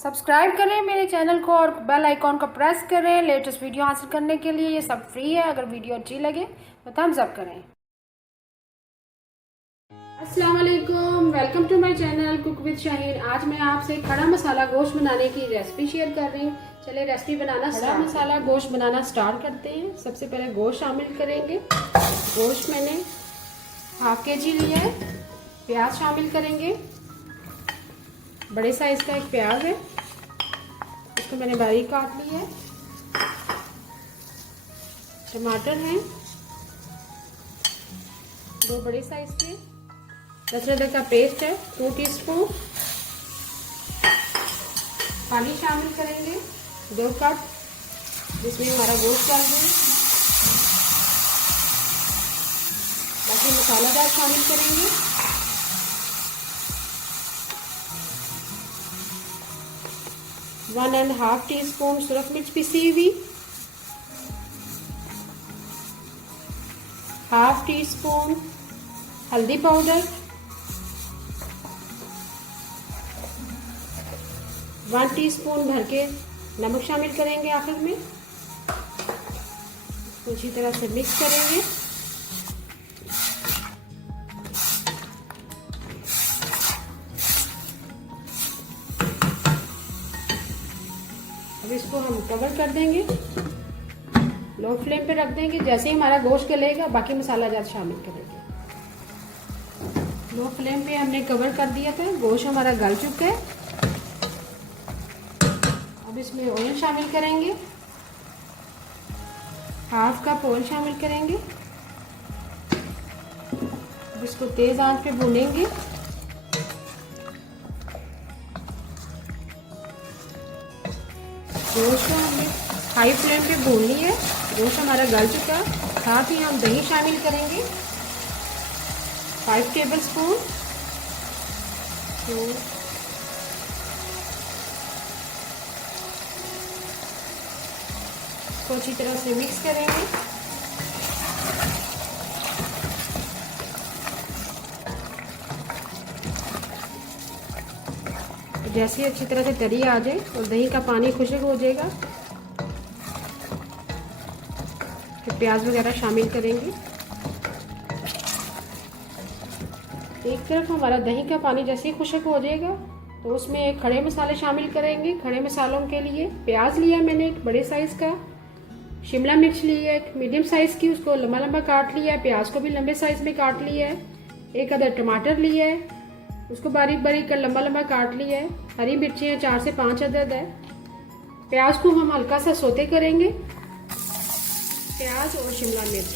Subscribe करें मेरे channel को और बेल आइकॉन को प्रेस करें लेटेस्ट वीडियो हासिल करने के लिए। ये सब फ्री है। अगर वीडियो अच्छी लगे तो थम्स अप करें। अस्सलाम वालेकुम, welcome to my channel cook with Shaheen. आज मैं आपसे खड़ा मसाला गोश्त बनाने की रेसिपी शेयर कर रही हूँ। चलिए रेसिपी बनाना खड़ा मसाला गोश्त बनाना स्टार्ट करते हैं। सबसे पहले गोश्त शामिल करेंगे। गोश्त मैंने हाफ केजी लिया है। प्याज शामिल करेंगे। बड़े साइज का एक प्याज है, इसको मैंने बारीक काट लिया है। टमाटर हैं 2 बड़े साइज के। लहसुन अदरक का पेस्ट है 2 टीस्पून। पानी शामिल करेंगे 2 कप, जिसमें हमारा गोश्त डाल दें। बाकी मसालादार शामिल करेंगे। 1.5 टीस्पून सुरख मिर्च पिसी हुई, 1/2 टीस्पून हल्दी पाउडर, 1 टीस्पून भर के नमक शामिल करेंगे आखिर में। अच्छी तरह से मिक्स करेंगे। अब इसको हम कवर कर देंगे, लो फ्लेम पे रख देंगे। जैसे ही हमारा गोश्त गलेगा बाकी मसाला जात शामिल करेंगे। लो फ्लेम पे हमने कवर कर दिया था। गोश्त हमारा गल चुका है। अब इसमें ऑयल शामिल करेंगे, 1/2 कप ऑयल शामिल करेंगे। अब इसको तेज आंच पे भूनेंगे। गोश्त को हमने हाई फ्लेम पे भून ली है। गोश्त हमारा गल चुका है। साथ ही हम दही शामिल करेंगे 5 टेबल स्पून। इसको अच्छी तरह से मिक्स करेंगे। जैसे अच्छी तरह से तरी आ जाए और दही का पानी खुश्क हो जाएगा, फिर प्याज वगैरह शामिल करेंगे। एक तरफ हमारा दही का पानी जैसे ही खुश्क हो जाएगा तो उसमें खड़े मसाले शामिल करेंगे। खड़े मसालों के लिए प्याज लिया मैंने एक बड़े साइज का, शिमला मिर्च ली है एक मीडियम साइज की, उसको लंबा लंबा काट लिया है। प्याज को भी लंबे साइज में काट लिया है। एक अदर टमाटर लिया है, उसको बारीक बारीक कर लंबा लंबा काट लिया है। हरी मिर्चियाँ 4 से 5 अदद है। प्याज को हम हल्का सा सोते करेंगे, प्याज और शिमला मिर्च।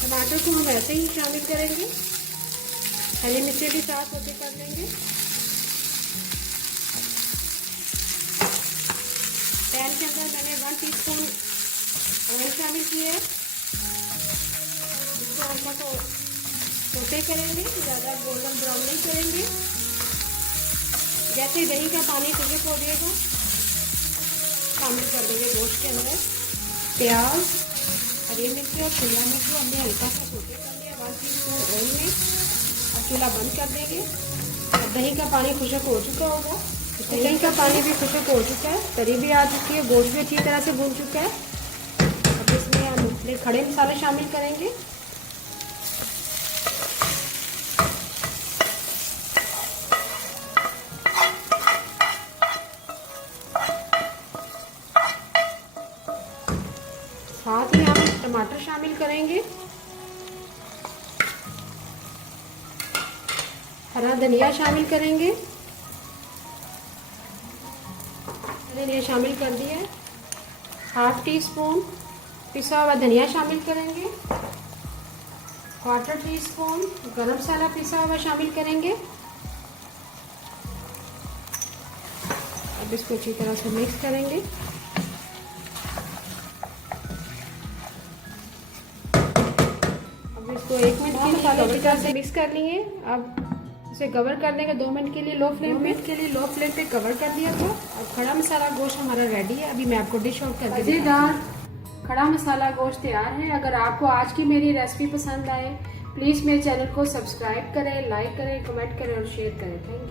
टमाटर को हम ऐसे ही शामिल करेंगे। हरी मिर्ची भी साथ सोते कर लेंगे। पैन के अंदर मैंने 1 टीस्पून ऑयल शामिल किया है। इसको हल्का सा सोते करेंगे, ज़्यादा गोल्डन ब्राउन नहीं करेंगे। जैसे दही का पानी खुश्क हो जाएगा शामिल कर देंगे गोश्त के अंदर प्याज, हरी मिर्ची और शिमला मिर्च को हमने हल्का सा सोते कर लिया 1 टीस्पून ऑयल में। अब चूल्हा बंद कर देंगे। अब दही का पानी खुश्क हो चुका होगा। दही का पानी भी खुश्क हो चुका है, तरी भी आ चुकी है, गोश्त भी अच्छी तरह से भून चुका है। अब इसमें हम अपने खड़े मसाले शामिल करेंगे। साथ ही हम टमाटर शामिल करेंगे। हरा धनिया शामिल करेंगे। धनिया शामिल कर दिया है। 1/2 टीस्पून पिसा हुआ धनिया शामिल करेंगे। 1/4 टीस्पून गरम मसाला पिसा हुआ शामिल करेंगे। अब इसको अच्छी तरह से मिक्स करेंगे। अब इसको 1 मिनट के लिए अच्छी तरह से मिक्स कर लिए। अब इसे कवर करने का 2 मिनट के लिए लो फ्लेम पे कवर कर दिया था। अब खड़ा मसाला गोश्त हमारा रेडी है। अभी मैं आपको डिश आउट करके मज़ेदार खड़ा मसाला गोश्त तैयार है। अगर आपको आज की मेरी रेसिपी पसंद आए प्लीज़ मेरे चैनल को सब्सक्राइब करें, लाइक करें, कमेंट करें और शेयर करें। Thank you.